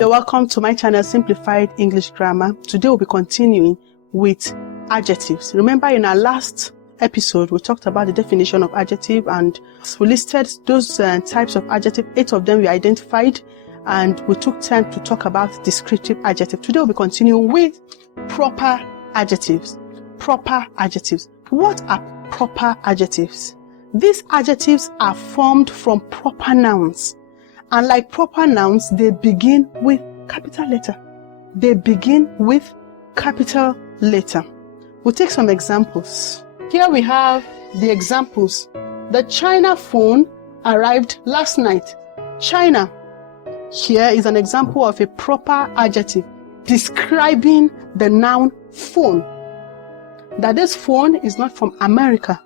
You're welcome to my channel, Simplified English Grammar. Today we'll be continuing with adjectives. Remember, in our last episode, we talked about the definition of adjective and we listed those types of adjective. 8 of them we identified, and we took time to talk about descriptive adjective. Today we'll be continuing with proper adjectives. Proper adjectives. What are proper adjectives? These adjectives are formed from proper nouns. And like proper nouns, they begin with capital letter. They begin with capital letter. We'll take some examples. Here we have the examples. The China phone arrived last night. China. Here is an example of a proper adjective describing the noun phone. That this phone is not from America.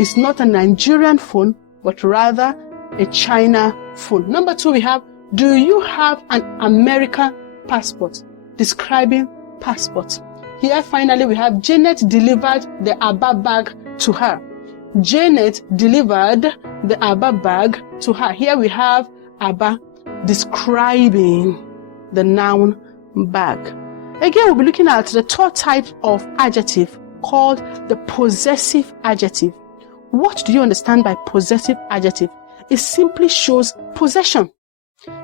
It's not a Nigerian phone, but rather a China phone. Number 2, we have, do you have an American passport? Describing passport. Here finally we have, Janet delivered the Abba bag to her. Janet delivered the Abba bag to her. Here we have Abba describing the noun bag. Again, we'll be looking at the third type of adjective called the possessive adjective. What do you understand by possessive adjective? It simply shows possession.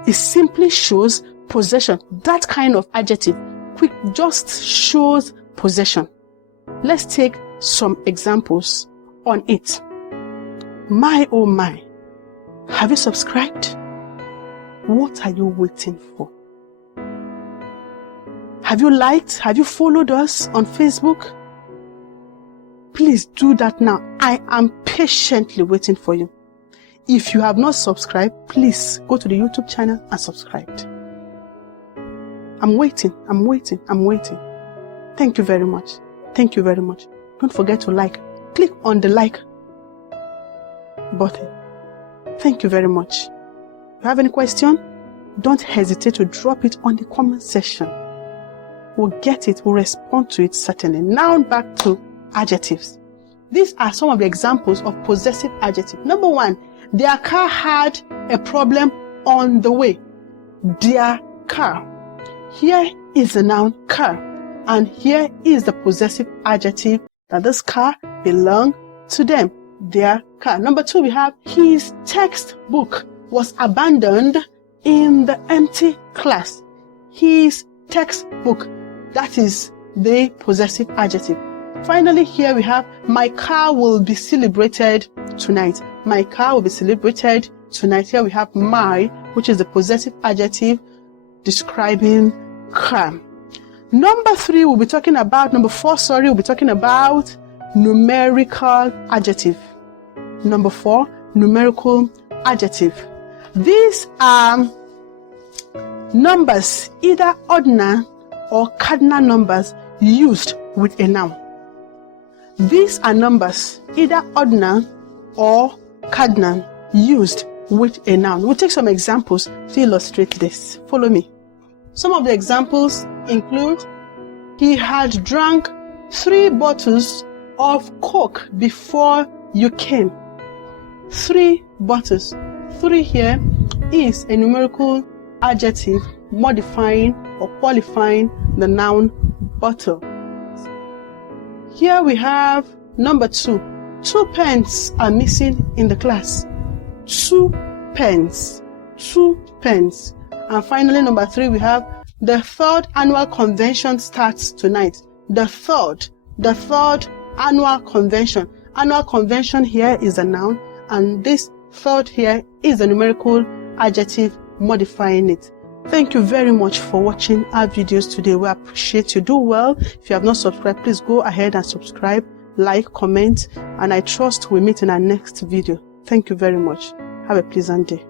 It simply shows possession. That kind of adjective just shows possession. Let's take some examples on it. My oh my, have you subscribed? What are you waiting for? Have you liked? Have you followed us on Facebook? Please do that now. I am patiently waiting for you. If you have not subscribed, please go to the YouTube channel and subscribe. I'm waiting. Thank you very much. Thank you very much. Don't forget to like. Click on the like button. Thank you very much. If you have any question, don't hesitate to drop it on the comment section. We'll get it. We'll respond to it certainly. Now back to adjectives. These are some of the examples of possessive adjective. Number 1, their car had a problem on the way. Their car. Here is the noun car, and here is the possessive adjective that this car belonged to them. Their car. Number 2, we have his textbook was abandoned in the empty class. His textbook. That is the possessive adjective. Finally, here we have, my car will be celebrated tonight. My car will be celebrated tonight. Here we have my, which is the possessive adjective describing car. Number 4, we'll be talking about numerical adjective. Number 4, numerical adjective. These are numbers, either ordinal or cardinal numbers used with a noun. These are numbers, either ordinal or cardinal, used with a noun. We'll take some examples to illustrate this. Follow me. Some of the examples include, he had drank 3 bottles of Coke before you came. 3 bottles. 3 here is a numerical adjective modifying or qualifying the noun bottle. Here we have number 2. 2 pens are missing in the class. 2 pens. 2 pens. And finally, number 3, we have the 3rd annual convention starts tonight. The third annual convention. Annual convention here is a noun, and this 3rd here is a numerical adjective modifying it. Thank you very much for watching our videos today. We appreciate you. Do well. If you have not subscribed, please go ahead and subscribe, like, comment, and I trust we'll meet in our next video. Thank you very much. Have a pleasant day.